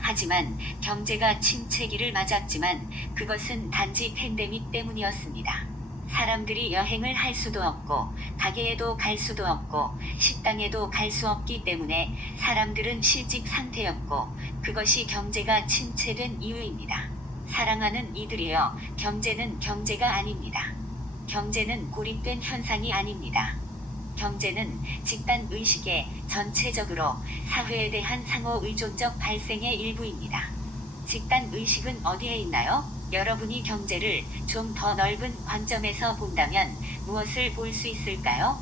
하지만 경제가 침체기를 맞았지만 그것은 단지 팬데믹 때문이었습니다. 사람들이 여행을 할 수도 없고 가게에도 갈 수도 없고 식당에도 갈 수 없기 때문에 사람들은 실직 상태였고 그것이 경제가 침체된 이유입니다. 사랑하는 이들이여, 경제는 경제가 아닙니다. 경제는 고립된 현상이 아닙니다. 경제는 집단 의식의 전체적으로 사회에 대한 상호 의존적 발생의 일부입니다. 집단 의식은 어디에 있나요? 여러분이 경제를 좀 더 넓은 관점에서 본다면 무엇을 볼 수 있을까요?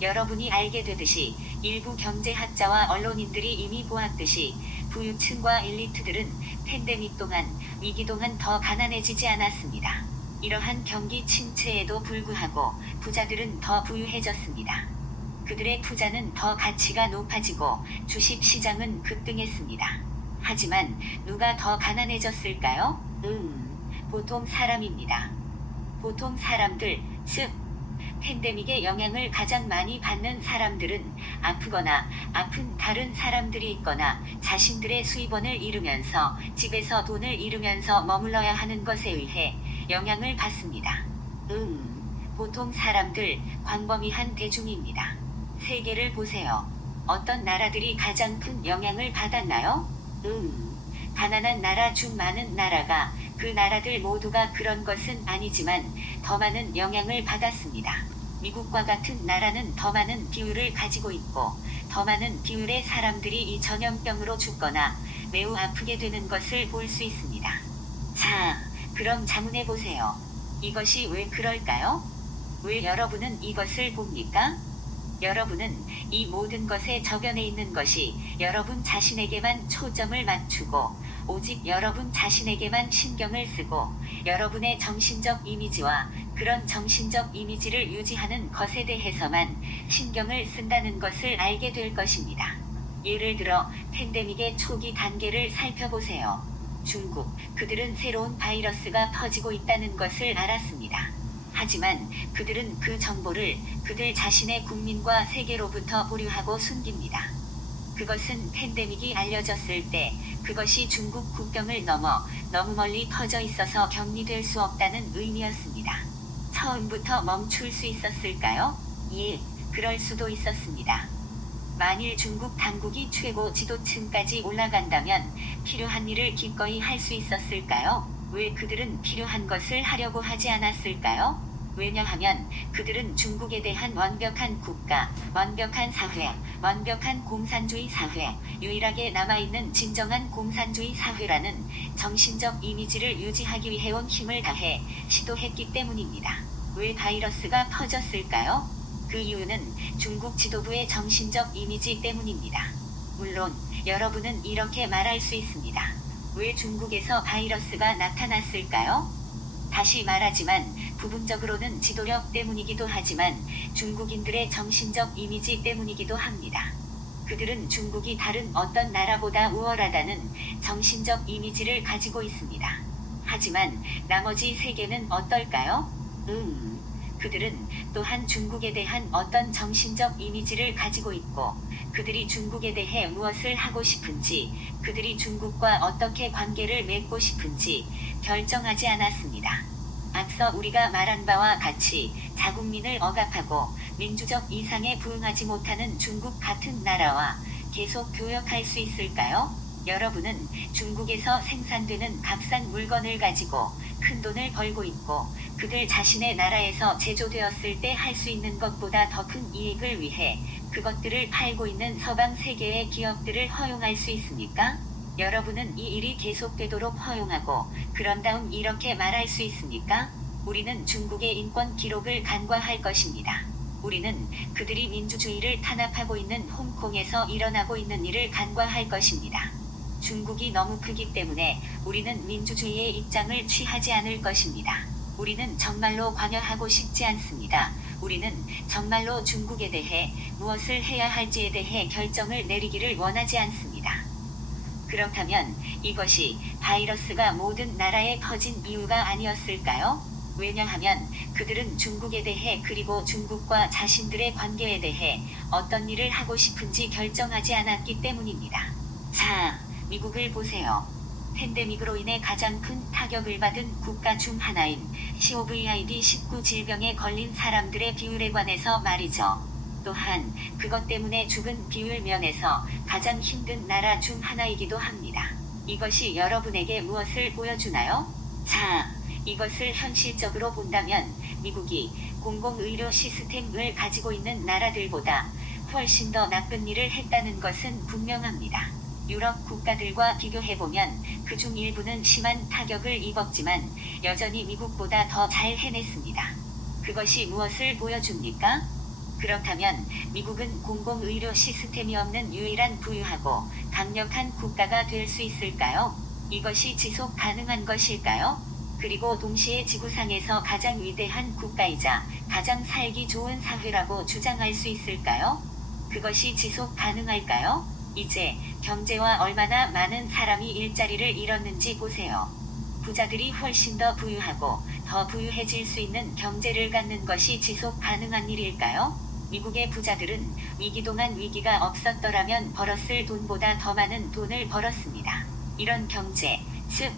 여러분이 알게 되듯이 일부 경제학자와 언론인들이 이미 보았듯이 부유층과 엘리트들은 팬데믹 동안, 위기 동안 더 가난해지지 않았습니다. 이러한 경기 침체에도 불구하고 부자들은 더 부유해졌습니다. 그들의 투자는 더 가치가 높아지고 주식 시장은 급등했습니다. 하지만 누가 더 가난해졌을까요? 보통 사람입니다. 보통 사람들, 즉 팬데믹의 영향을 가장 많이 받는 사람들은 아프거나 아픈 다른 사람들이 있거나 자신들의 수입원을 잃으면서 집에서 돈을 잃으면서 머물러야 하는 것에 의해 영향을 받습니다. 보통 사람들, 광범위한 대중입니다. 세계를 보세요. 어떤 나라들이 가장 큰 영향을 받았나요? 가난한 나라 중 많은 나라가, 그 나라들 모두가 그런 것은 아니지만 더 많은 영향을 받았습니다. 미국과 같은 나라는 더 많은 비율을 가지고 있고 더 많은 비율의 사람들이 이 전염병으로 죽거나 매우 아프게 되는 것을 볼 수 있습니다. 자, 그럼 자문해 보세요. 이것이 왜 그럴까요? 왜 여러분은 이것을 봅니까? 여러분은 이 모든 것의 저변에 있는 것이 여러분 자신에게만 초점을 맞추고 오직 여러분 자신에게만 신경을 쓰고 여러분의 정신적 이미지와 그런 정신적 이미지를 유지하는 것에 대해서만 신경을 쓴다는 것을 알게 될 것입니다. 예를 들어 팬데믹의 초기 단계를 살펴보세요. 중국, 그들은 새로운 바이러스가 퍼지고 있다는 것을 알았습니다. 하지만 그들은 그 정보를 그들 자신의 국민과 세계로부터 보류하고 숨깁니다. 그것은 팬데믹이 알려졌을 때 그것이 중국 국경을 넘어 너무 멀리 퍼져 있어서 격리될 수 없다는 의미였습니다. 처음부터 멈출 수 있었을까요? 예, 그럴 수도 있었습니다. 만일 중국 당국이 최고 지도층까지 올라간다면 필요한 일을 기꺼이 할 수 있었을까요? 왜 그들은 필요한 것을 하려고 하지 않았을까요? 왜냐하면 그들은 중국에 대한 완벽한 국가, 완벽한 사회, 완벽한 공산주의 사회, 유일하게 남아있는 진정한 공산주의 사회라는 정신적 이미지를 유지하기 위해 온 힘을 다해 시도했기 때문입니다. 왜 바이러스가 퍼졌을까요? 그 이유는 중국 지도부의 정신적 이미지 때문입니다. 물론 여러분은 이렇게 말할 수 있습니다. 왜 중국에서 바이러스가 나타났을까요? 다시 말하지만 부분적으로는 지도력 때문이기도 하지만 중국인들의 정신적 이미지 때문이기도 합니다. 그들은 중국이 다른 어떤 나라보다 우월하다는 정신적 이미지를 가지고 있습니다. 하지만 나머지 세계는 어떨까요? 그들은 또한 중국에 대한 어떤 정신적 이미지를 가지고 있고 그들이 중국에 대해 무엇을 하고 싶은지 그들이 중국과 어떻게 관계를 맺고 싶은지 결정하지 않았습니다. 앞서 우리가 말한 바와 같이 자국민을 억압하고 민주적 이상에 부응하지 못하는 중국 같은 나라와 계속 교역할 수 있을까요? 여러분은 중국에서 생산되는 값싼 물건을 가지고 큰 돈을 벌고 있고 그들 자신의 나라에서 제조되었을 때 할 수 있는 것보다 더 큰 이익을 위해 그것들을 팔고 있는 서방 세계의 기업들을 허용할 수 있습니까? 여러분은 이 일이 계속되도록 허용하고 그런 다음 이렇게 말할 수 있습니까? 우리는 중국의 인권 기록을 간과할 것입니다. 우리는 그들이 민주주의를 탄압하고 있는 홍콩에서 일어나고 있는 일을 간과할 것입니다. 중국이 너무 크기 때문에 우리는 민주주의의 입장을 취하지 않을 것입니다. 우리는 정말로 관여하고 싶지 않습니다. 우리는 정말로 중국에 대해 무엇을 해야 할지에 대해 결정을 내리기를 원하지 않습니다. 그렇다면 이것이 바이러스가 모든 나라에 퍼진 이유가 아니었을까요? 왜냐하면 그들은 중국에 대해 그리고 중국과 자신들의 관계에 대해 어떤 일을 하고 싶은지 결정하지 않았기 때문입니다. 자, 미국을 보세요. 팬데믹으로 인해 가장 큰 타격을 받은 국가 중 하나인 COVID-19 질병에 걸린 사람들의 비율에 관해서 말이죠. 또한 그것 때문에 죽은 비율 면에서 가장 힘든 나라 중 하나이기도 합니다. 이것이 여러분에게 무엇을 보여주나요? 자, 이것을 현실적으로 본다면 미국이 공공의료 시스템을 가지고 있는 나라들보다 훨씬 더 나쁜 일을 했다는 것은 분명합니다. 유럽 국가들과 비교해보면 그중 일부는 심한 타격을 입었지만 여전히 미국보다 더 잘 해냈습니다. 그것이 무엇을 보여줍니까? 그렇다면 미국은 공공의료 시스템이 없는 유일한 부유하고 강력한 국가가 될 수 있을까요? 이것이 지속 가능한 것일까요? 그리고 동시에 지구상에서 가장 위대한 국가이자 가장 살기 좋은 사회라고 주장할 수 있을까요? 그것이 지속 가능할까요? 이제 경제와 얼마나 많은 사람이 일자리를 잃었는지 보세요. 부자들이 훨씬 더 부유하고 더 부유해질 수 있는 경제를 갖는 것이 지속 가능한 일일까요? 미국의 부자들은 위기 동안 위기가 없었더라면 벌었을 돈보다 더 많은 돈을 벌었습니다. 이런 경제, 즉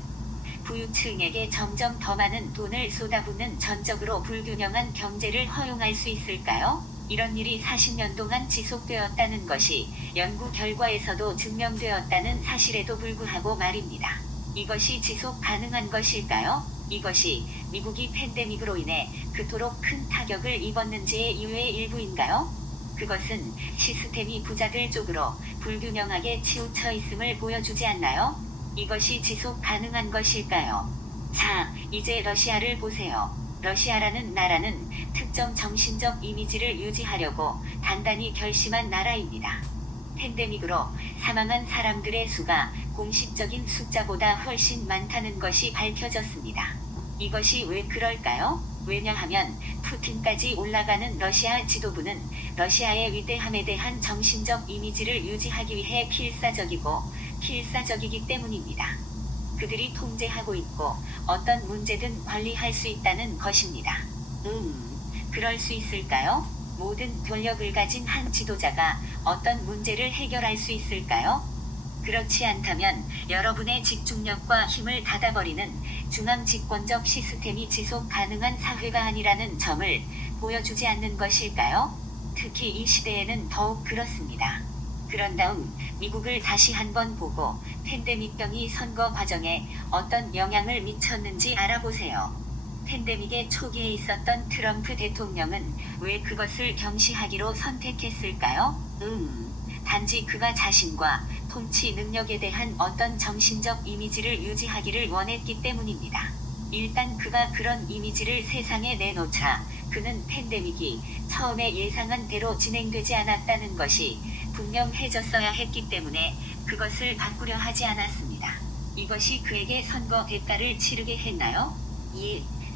부유층에게 점점 더 많은 돈을 쏟아붓는 전적으로 불균형한 경제를 허용할 수 있을까요? 이런 일이 40년 동안 지속되었다는 것이 연구 결과에서도 증명되었다는 사실에도 불구하고 말입니다. 이것이 지속 가능한 것일까요? 이것이 미국이 팬데믹으로 인해 그토록 큰 타격을 입었는지의 이유의 일부인가요? 그것은 시스템이 부자들 쪽으로 불균형하게 치우쳐 있음을 보여주지 않나요? 이것이 지속 가능한 것일까요? 자, 이제 러시아를 보세요. 러시아라는 나라는 특정 정신적 이미지를 유지하려고 단단히 결심한 나라입니다. 팬데믹으로 사망한 사람들의 수가 공식적인 숫자보다 훨씬 많다는 것이 밝혀졌습니다. 이것이 왜 그럴까요? 왜냐하면 푸틴까지 올라가는 러시아 지도부는 러시아의 위대함에 대한 정신적 이미지를 유지하기 위해 필사적이기 때문입니다. 그들이 통제하고 있고 어떤 문제든 관리할 수 있다는 것입니다. 그럴 수 있을까요? 모든 권력을 가진 한 지도자가 어떤 문제를 해결할 수 있을까요? 그렇지 않다면 여러분의 집중력과 힘을 닫아버리는 중앙 집권적 시스템이 지속 가능한 사회가 아니라는 점을 보여주지 않는 것일까요? 특히 이 시대에는 더욱 그렇습니다. 그런 다음 미국을 다시 한번 보고 팬데믹병이 선거 과정에 어떤 영향을 미쳤는지 알아보세요. 팬데믹의 초기에 있었던 트럼프 대통령은 왜 그것을 경시하기로 선택했을까요? 단지 그가 자신과 통치 능력에 대한 어떤 정신적 이미지를 유지하기를 원했기 때문입니다. 일단 그가 그런 이미지를 세상에 내놓자 그는 팬데믹이 처음에 예상한 대로 진행되지 않았다는 것이 분명해졌어야 했기 때문에 그것을 바꾸려 하지 않았습니다. 이것이 그에게 선거 대가를 치르게 했나요?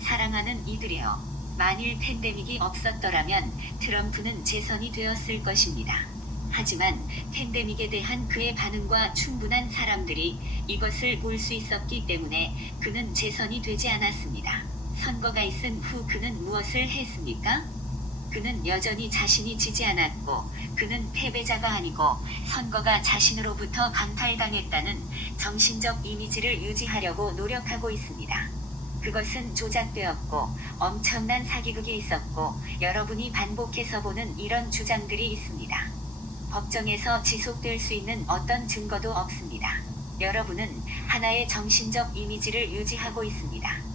사랑하는 이들이여. 만일 팬데믹이 없었더라면 트럼프는 재선이 되었을 것입니다. 하지만 팬데믹에 대한 그의 반응과 충분한 사람들이 이것을 볼 수 있었기 때문에 그는 재선이 되지 않았습니다. 선거가 있은 후 그는 무엇을 했습니까? 그는 여전히 자신이 지지 않았고 그는 패배자가 아니고 선거가 자신으로부터 강탈당했다는 정신적 이미지를 유지하려고 노력하고 있습니다. 그것은 조작되었고 엄청난 사기극이 있었고 여러분이 반복해서 보는 이런 주장들이 있습니다. 법정에서 지속될 수 있는 어떤 증거도 없습니다. 여러분은 하나의 정신적 이미지를 유지하고 있습니다.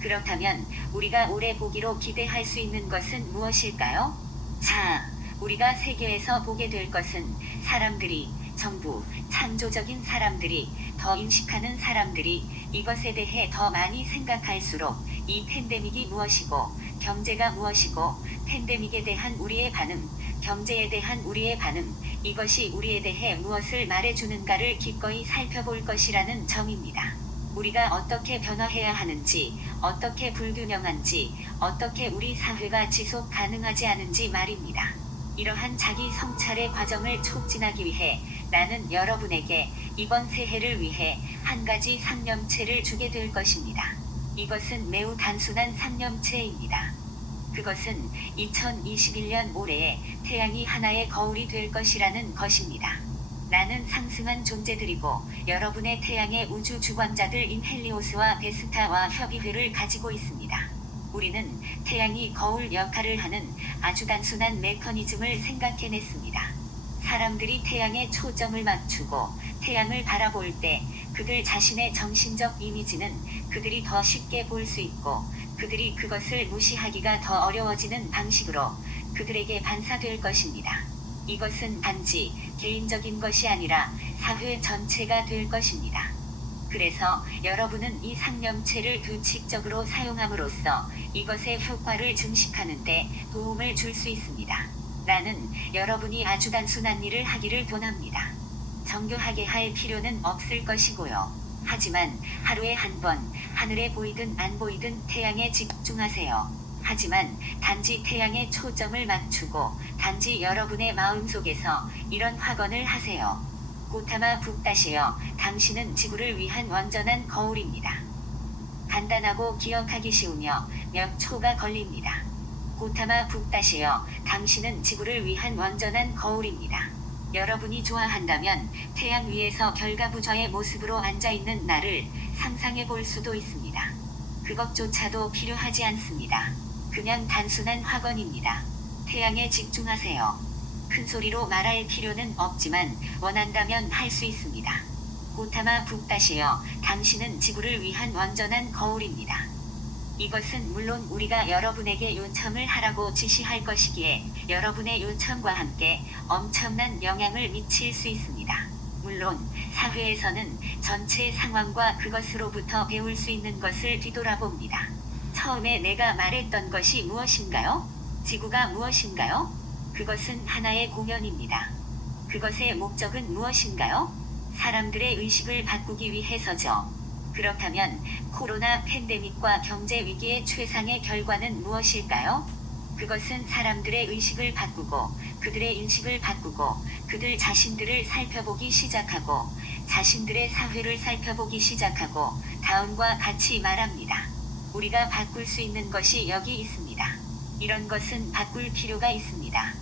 그렇다면 우리가 오래 보기로 기대할 수 있는 것은 무엇일까요? 자, 우리가 세계에서 보게 될 것은 사람들이, 정부, 창조적인 사람들이, 더 인식하는 사람들이 이것에 대해 더 많이 생각할수록 이 팬데믹이 무엇이고 경제가 무엇이고 팬데믹에 대한 우리의 반응, 경제에 대한 우리의 반응, 이것이 우리에 대해 무엇을 말해주는가를 기꺼이 살펴볼 것이라는 점입니다. 우리가 어떻게 변화해야 하는지, 어떻게 불균형한지, 어떻게 우리 사회가 지속 가능하지 않은지 말입니다. 이러한 자기 성찰의 과정을 촉진하기 위해 나는 여러분에게 이번 새해를 위해 한 가지 상념체를 주게 될 것입니다. 이것은 매우 단순한 상념체입니다. 그것은 2021년 올해에 태양이 하나의 거울이 될 것이라는 것입니다. 나는 상승한 존재들이고 여러분의 태양의 우주 주관자들인 헬리오스와 베스타와 협의회를 가지고 있습니다. 우리는 태양이 거울 역할을 하는 아주 단순한 메커니즘을 생각해냈습니다. 사람들이 태양에 초점을 맞추고 태양을 바라볼 때 그들 자신의 정신적 이미지는 그들이 더 쉽게 볼 수 있고 그들이 그것을 무시하기가 더 어려워지는 방식으로 그들에게 반사될 것입니다. 이것은 단지 개인적인 것이 아니라 사회 전체가 될 것입니다. 그래서 여러분은 이 상념체를 규칙적으로 사용함으로써 이것의 효과를 증식하는 데 도움을 줄 수 있습니다. 나는 여러분이 아주 단순한 일을 하기를 권합니다. 정교하게 할 필요는 없을 것이고요. 하지만 하루에 한 번 하늘에 보이든 안 보이든 태양에 집중하세요. 하지만 단지 태양에 초점을 맞추고 단지 여러분의 마음속에서 이런 확언을 하세요. 고타마 북다시여, 당신은 지구를 위한 완전한 거울입니다. 간단하고 기억하기 쉬우며 몇 초가 걸립니다. 고타마 북다시여, 당신은 지구를 위한 완전한 거울입니다. 여러분이 좋아한다면 태양 위에서 결과부저의 모습으로 앉아있는 나를 상상해 볼 수도 있습니다. 그것조차도 필요하지 않습니다. 그냥 단순한 확언입니다. 태양에 집중하세요. 큰 소리로 말할 필요는 없지만 원한다면 할 수 있습니다. 고타마 북다시여, 당신은 지구를 위한 완전한 거울입니다. 이것은 물론 우리가 여러분에게 요청을 하라고 지시할 것이기에 여러분의 요청과 함께 엄청난 영향을 미칠 수 있습니다. 물론 사회에서는 전체 상황과 그것으로부터 배울 수 있는 것을 뒤돌아봅니다. 처음에 내가 말했던 것이 무엇인가요? 지구가 무엇인가요? 그것은 하나의 공연입니다. 그것의 목적은 무엇인가요? 사람들의 의식을 바꾸기 위해서죠. 그렇다면 코로나 팬데믹과 경제 위기의 최상의 결과는 무엇일까요? 그것은 사람들의 의식을 바꾸고 그들의 인식을 바꾸고 그들 자신들을 살펴보기 시작하고 자신들의 사회를 살펴보기 시작하고 다음과 같이 말합니다. 우리가 바꿀 수 있는 것이 여기 있습니다. 이런 것은 바꿀 필요가 있습니다.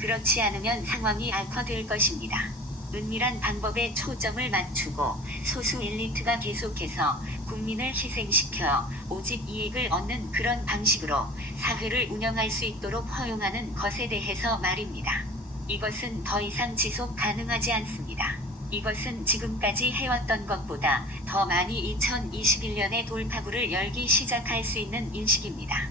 그렇지 않으면 상황이 악화될 것입니다. 은밀한 방법에 초점을 맞추고 소수 엘리트가 계속해서 국민을 희생시켜 오직 이익을 얻는 그런 방식으로 사회를 운영할 수 있도록 허용하는 것에 대해서 말입니다. 이것은 더 이상 지속 가능하지 않습니다. 이것은 지금까지 해왔던 것보다 더 많이 2021년에 돌파구를 열기 시작할 수 있는 인식입니다.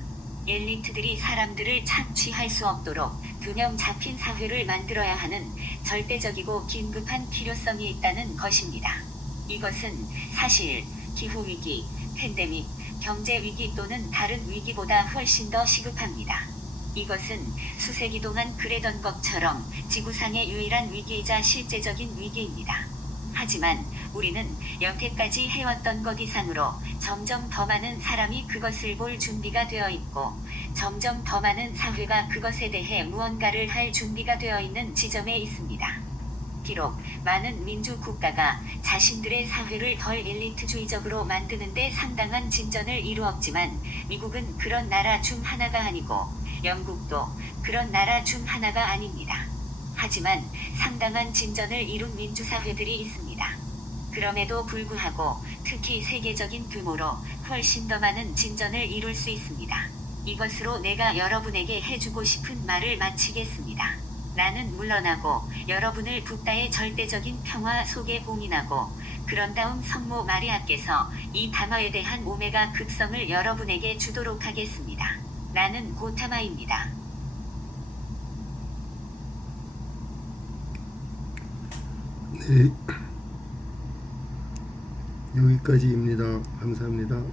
엘리트들이 사람들을 착취할 수 없도록 균형 잡힌 사회를 만들어야 하는 절대적이고 긴급한 필요성이 있다는 것입니다. 이것은 사실 기후위기, 팬데믹, 경제위기 또는 다른 위기보다 훨씬 더 시급합니다. 이것은 수세기 동안 그래던 것처럼 지구상의 유일한 위기이자 실제적인 위기입니다. 하지만 우리는 여태까지 해왔던 것 이상으로 점점 더 많은 사람이 그것을 볼 준비가 되어 있고 점점 더 많은 사회가 그것에 대해 무언가를 할 준비가 되어 있는 지점에 있습니다. 비록 많은 민주국가가 자신들의 사회를 덜 엘리트주의적으로 만드는 데 상당한 진전을 이루었지만 미국은 그런 나라 중 하나가 아니고 영국도 그런 나라 중 하나가 아닙니다. 하지만 상당한 진전을 이룬 민주사회들이 있습니다. 그럼에도 불구하고 특히 세계적인 규모로 훨씬 더 많은 진전을 이룰 수 있습니다. 이것으로 내가 여러분에게 해주고 싶은 말을 마치겠습니다. 나는 물러나고 여러분을 북다의 절대적인 평화 속에 봉인하고 그런 다음 성모 마리아께서 이 담화에 대한 오메가 극성을 여러분에게 주도록 하겠습니다. 나는 고타마입니다. 네, 여기까지입니다. 감사합니다.